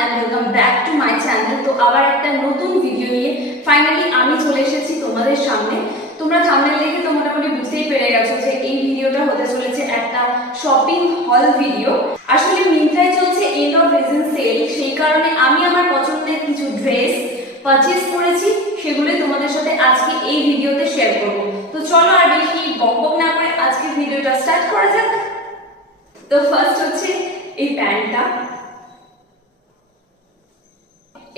and welcome back to my channel। তো আবার একটা নতুন ভিডিও নিয়ে ফাইনালি আমি চলে এসেছি তোমাদের সামনে। তোমরা থাম্বনেল দেখে তো মোটামুটি বুঝতেই পেরে গেছো যে এই ভিডিওটা হতে চলেছে একটা শপিং হল ভিডিও। আসলে মিন্ত্রায় চলছে এন্ড অফ সিজন সেল, সেই কারণে আমি আমার পছন্দের কিছু ড্রেস পারচেজ করেছি, সেগুলো তোমাদের সাথে আজকে এই ভিডিওতে শেয়ার করব। তো চলো আর বেশি বকবক না করে আজকের ভিডিওটা স্টার্ট করা যাক। তো ফার্স্ট হচ্ছে এই প্যান্টটা।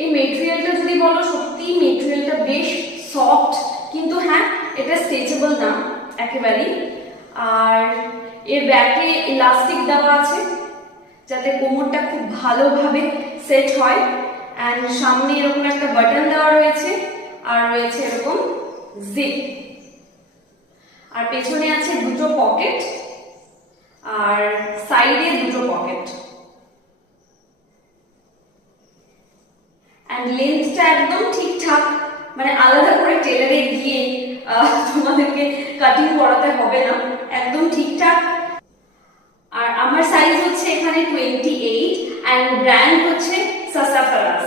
এই মেটেরিয়ালটা যদি বলো, সত্যি মেটেরিয়ালটা বেশ সফট, কিন্তু হ্যাঁ এটা স্ট্রেচেবল না একেবারেই। আর এর ব্যাকে ইলাস্টিক দেওয়া আছে যাতে কোমরটা খুব ভালোভাবে সেট হয়। অ্যান্ড সামনে এরকম একটা বাটন দেওয়া রয়েছে, আর রয়েছে এরকম জিপ, আর পেছনে আছে দুটো পকেট, আর সাইডে দুটো পকেট। অ্যান্ড লেন্থটা একদম ঠিকঠাক, মানে আলাদা করে টেলারে গিয়ে তোমাদেরকে কাটিং করাতে হবে না, একদম ঠিকঠাক। আর আমার সাইজ হচ্ছে এখানে 28 অ্যান্ড ব্র্যান্ড হচ্ছে সাসাফারাস।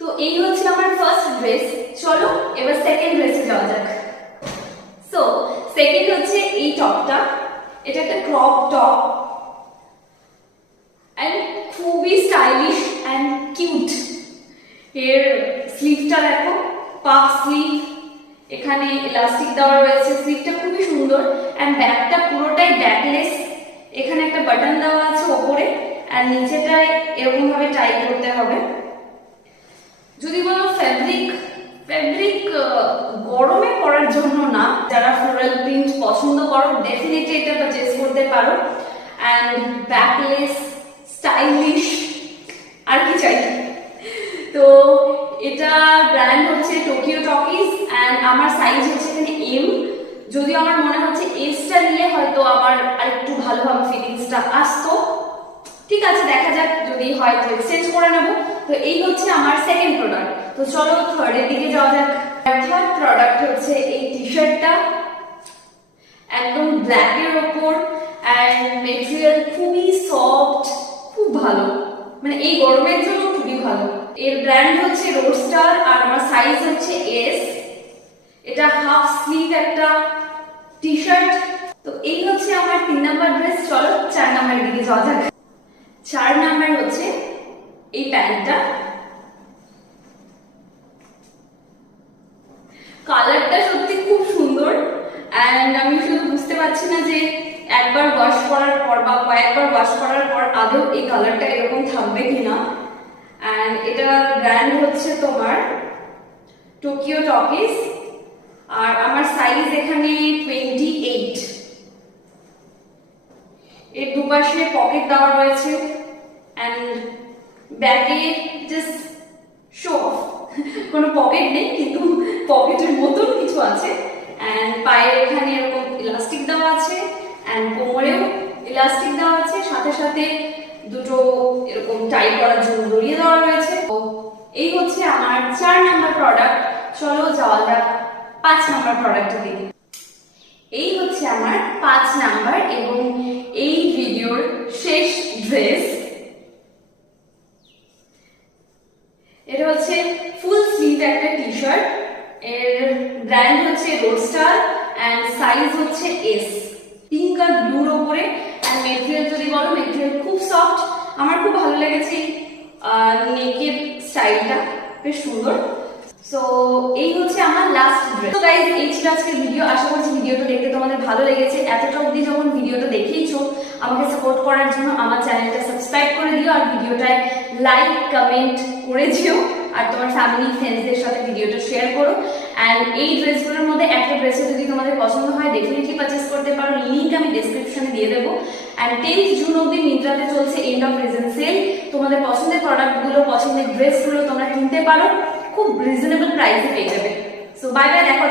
তো এই হচ্ছে আমার ফার্স্ট ড্রেস। চলো এবার সেকেন্ড ড্রেসে যাওয়া যাক। সো সেকেন্ড হচ্ছে এই টপটা। এটা একটা ক্রপ টপ অ্যান্ড খুবই স্টাইলিশ অ্যান্ড কিউট। এর স্লিভটা দেখো, পাফ স্লিভ, এখানে ইলাস্টিক দেওয়া রয়েছে, স্লিভটা খুবই সুন্দর। অ্যান্ড ব্যাকটা পুরোটাই ব্যাকলেস, এখানে একটা বাটন দেওয়া আছে ওপরে, আর নিচেটায় এরকম ভাবে টাই করতে হবে। যদি বলো ফ্যাব্রিক গরমে পরার জন্য না, যারা ফ্লোরাল প্রিন্ট পছন্দ করো ডেফিনেটলি এটা পারচেজ করতে পারো। অ্যান্ড ব্যাকলেস, স্টাইলিশ, আর কি চাই। তো এটা ব্র্যান্ড হচ্ছে টোকিও টকিজ অ্যান্ড আমার সাইজ হচ্ছে এখানে এম। যদিও আমার মনে হচ্ছে এসটা নিলে হয়তো আমার আরেকটু ভালোভাবে ফিটিংসটা আসতো। ঠিক আছে, দেখা যাক, যদি হয় তো এক্সচেঞ্জ করে নেব। তো এই হচ্ছে আমার সেকেন্ড প্রোডাক্ট। তো চলো থার্ডের দিকে যাওয়া যাক। থার্ড প্রোডাক্ট হচ্ছে এই টি শার্টটা, একদম ব্ল্যাকের ওপর, অ্যান্ড মেটেরিয়াল খুবই সফট, খুব ভালো, মানে এই গরমের জন্য খুবই ভালো। এর ব্র্যান্ড হচ্ছে রোডস্টার আর আমার সাইজ হচ্ছে এস। এটা হাফ স্লিভ একটা টি শার্ট। তো এই হচ্ছে আমার 3 নাম্বার ড্রেস। চলো 4 নাম্বারের দিকে যাওয়া যাক। 4 নাম্বার হচ্ছে এই প্যান্টটা। কালারটা সত্যি খুব সুন্দর, অ্যান্ড আমি শুধু বুঝতে পারছি না যে একবার ওয়াশ করার পর বা কয়েকবার ওয়াশ করার পর আদৌ এই কালারটা এরকম থাকবে কিনা। অ্যান্ড এটা ব্র্যান্ড হচ্ছে তোমার টোকিও টকিজ, আর আমার সাইজ এখানে 28। এর দুপাশে পকেট দেওয়া রয়েছে, অ্যান্ড ব্যাগে জাস্ট শো অফ, কোনো পকেট নেই কিন্তু পকেটের মতন কিছু আছে। অ্যান্ড পায়ের এখানে এরকম ইলাস্টিক দেওয়া আছে, অ্যান্ড কোমরেও ইলাস্টিক দেওয়া আছে, সাথে সাথে দুটো এরকম টাই করার জন্য দড়িয়ে দেওয়া রয়েছে। তো এই হচ্ছে আমার 4 নাম্বার প্রোডাক্ট। চলো যাওয়া যাক 5 নাম্বার প্রোডাক্টের দিকে। এই হচ্ছে আমার 5 নাম্বার এবং এই ভিডিওর শেষ ড্রেস। এটা হচ্ছে ফুল স্লিভ একটা টি শার্ট। এর ব্র্যান্ড হচ্ছে রোডস্টার অ্যান্ড সাইজ হচ্ছে এস। পিঙ্ক আর ব্লুর ওপরে। অ্যান্ড মেটেরিয়াল যদি বলো, মেটেরিয়াল খুব সফট, আমার খুব ভালো লেগেছে। নেকের স্টাইলটা বেশ সুন্দর। সো এই হচ্ছে আমার লাস্ট ড্রেস। তো গাইস, এই ছিল আজকের ভিডিও। আশা করছি ভিডিওটা দেখতে তোমাদের ভালো লেগেছে। এতটা অবধি যখন ভিডিওটা দেখিয়েছো, আমাকে সাপোর্ট করার জন্য আমার চ্যানেলটা সাবস্ক্রাইব করে দিও, আর ভিডিওটায় লাইক কমেন্ট করে দিও, আর তোমার ফ্যামিলি ফ্রেন্ডসদের সাথে ভিডিওটা শেয়ার করো। অ্যান্ড এই ড্রেসগুলোর মধ্যে একটা ড্রেসও যদি তোমাদের পছন্দ হয় ডেফিনেটলি পারচেস করতে পারো, লিঙ্ক আমি ডেসক্রিপশনে দিয়ে দেবো। অ্যান্ড 10th জুন অবধি মিন্ত্রাতে চলছে এন্ড অফ সিজন সেল। তোমাদের পছন্দের প্রোডাক্টগুলো, পছন্দের ড্রেসগুলো তোমরা কিনতে পারো, খুব রিজনেবল প্রাইসে পেয়ে যাবে। সো বাই বাই, দেখা